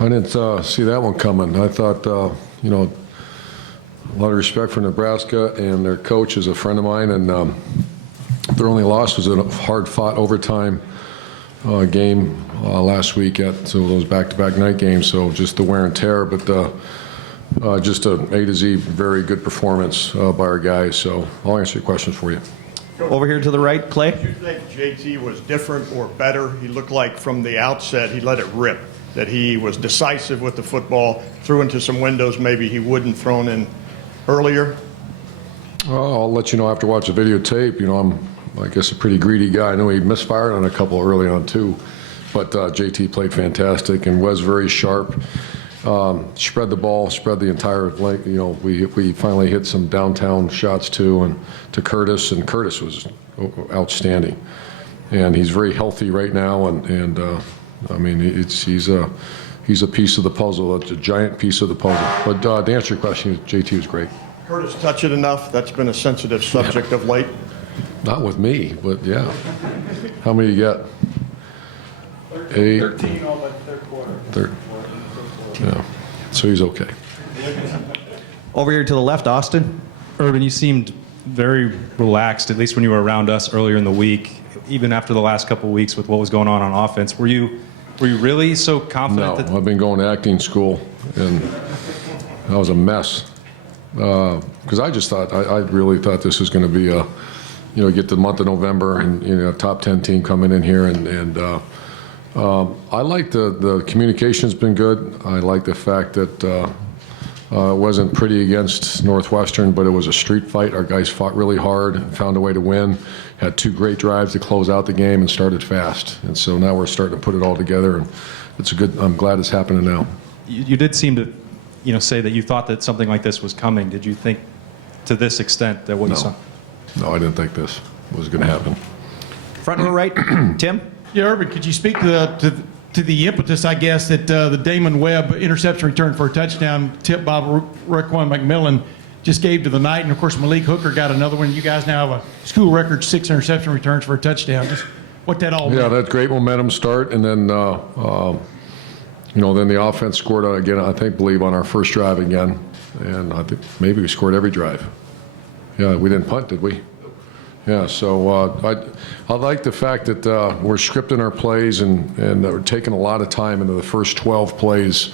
I didn't see that one coming. I thought, you know, a lot of respect for Nebraska, and their coach is a friend of mine, and their only loss was a hard-fought overtime game last week at those back-to-back night games, so just the wear and tear, but just a A to Z very good performance by our guys, so I'll answer your questions for you. Over here to the right, Clay. Do you think JT was different or better? He looked like from the outset he let it rip, that he was decisive with the football, threw into some windows maybe he wouldn't thrown in earlier. Well, I'll let you know after watch the videotape. You know, I'm, I guess, a pretty greedy guy. I know he misfired on a couple early on too, but JT played fantastic and was very sharp. Spread the ball, spread the entire length. You know, we finally hit some downtown shots too, and to Curtis, and Curtis was outstanding. And he's very healthy right now, and I mean, he's a piece of the puzzle. It's a giant piece of the puzzle. But to answer your question, JT was great. Curtis touch it enough? That's been a sensitive subject of late. Not with me, but yeah. How many you got? 8. 13 all but third quarter. Yeah. So he's okay. Over here to the left, Austin. Urban, you seemed very relaxed, at least when you were around us earlier in the week, even after the last couple of weeks with what was going on offense. Were you really so confident? No, I've been going to acting school, and that was a mess. Because I just thought, I really thought this was going to be a, you know, get the month of November and, you know, top 10 team coming in here, and I like the communication's been good. I like the fact that it wasn't pretty against Northwestern, but it was a street fight. Our guys fought really hard and found a way to win. Had 2 great drives to close out the game and started fast. And so now we're starting to put it all together, and it's a good. I'm glad it's happening now. You did seem to, you know, say that you thought that something like this was coming. Did you think to this extent that what you saw? No, I didn't think this was going to happen. Front to the right, Tim. Yeah, Urban, could you speak to the impetus, I guess, that the Damon Webb interception return for a touchdown tip by Raquan McMillan just gave to the night? And, of course, Malik Hooker got another one. You guys now have a school record 6 interception returns for a touchdown. Just what that all meant. Yeah, that great momentum start, and then, you know, then the offense scored again, I believe, on our first drive again. And I think maybe we scored every drive. Yeah, we didn't punt, did we? Yeah, so I like the fact that we're scripting our plays and we're taking a lot of time into the first 12 plays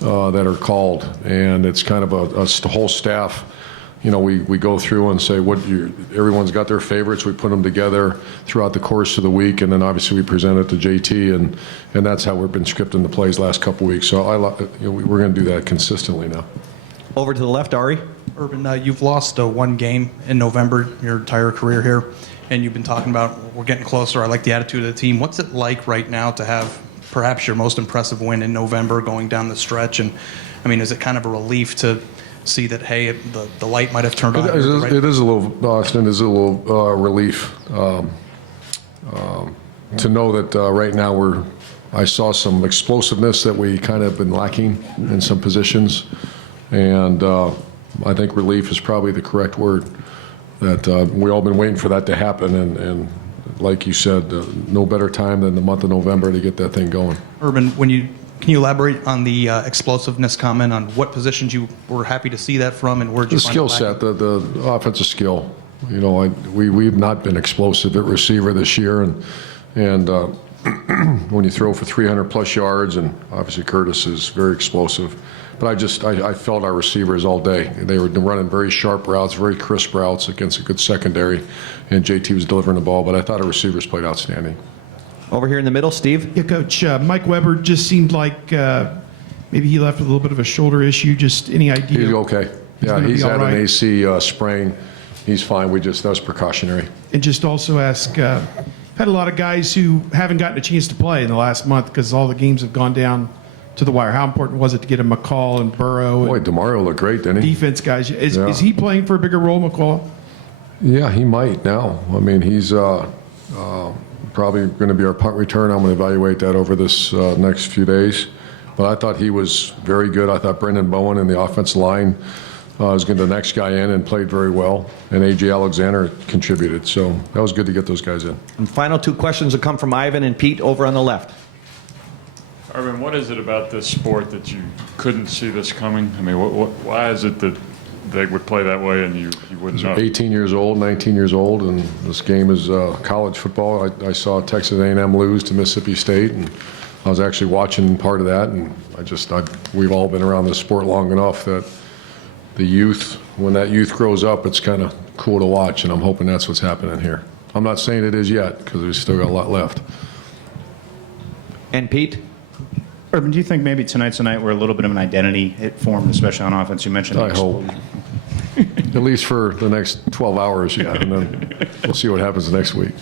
that are called, and it's kind of a whole staff. You know, we go through and say everyone's got their favorites. We put them together throughout the course of the week, and then obviously we present it to JT, and that's how we've been scripting the plays last couple weeks. So you know, we're going to do that consistently now. Over to the left, Ari. Urban, you've lost one game in November your entire career here, and you've been talking about we're getting closer. I like the attitude of the team. What's it like right now to have perhaps your most impressive win in November going down the stretch? And, I mean, is it kind of a relief to see that, hey, the light might have turned on? It is a little, Austin, is a little relief to know that right now I saw some explosiveness that we kind of been lacking in some positions, and I think relief is probably the correct word. That we all been waiting for that to happen, and like you said, no better time than the month of November to get that thing going. Urban, can you elaborate on the explosiveness comment, on what positions you were happy to see that from, and where did you The find skill it set, the offensive skill. You know, we've not been explosive at receiver this year, and when you throw for 300 plus yards, and obviously Curtis is very explosive. But I felt our receivers all day. They were running very sharp routes, very crisp routes against a good secondary, and JT was delivering the ball. But I thought our receivers played outstanding. Over here in the middle, Steve. Yeah, Coach, Mike Weber just seemed like maybe he left with a little bit of a shoulder issue. Just any idea? He's okay. Yeah, he's had an AC sprain. He's fine. That was precautionary. And just also ask, had a lot of guys who haven't gotten a chance to play in the last month because all the games have gone down to the wire. How important was it to get a McCall and Burrow? Boy, DeMario looked great, didn't he? Defense guys. Is he playing for a bigger role, McCall? Yeah, he might now. I mean, he's probably going to be our punt return. I'm going to evaluate that over this next few days. But I thought he was very good. I thought Brendan Bowen in the offensive line was getting the next guy in and played very well. And A.J. Alexander contributed. So that was good to get those guys in. And final 2 questions will come from Ivan and Pete over on the left. Irvin, what is it about this sport that you couldn't see this coming? I mean, why is it that they would play that way and you wouldn't know? 18 years old, 19 years old, and this game is college football. I saw Texas A&M lose to Mississippi State, and I was actually watching part of that, and we've all been around this sport long enough that the youth, when that youth grows up, it's kind of cool to watch, and I'm hoping that's what's happening here. I'm not saying it is yet, because we've still got a lot left. And Pete? Urban, do you think maybe tonight's a night where a little bit of an identity it formed, especially on offense? You mentioned I hope. At least for the next 12 hours, yeah, and then we'll see what happens next week.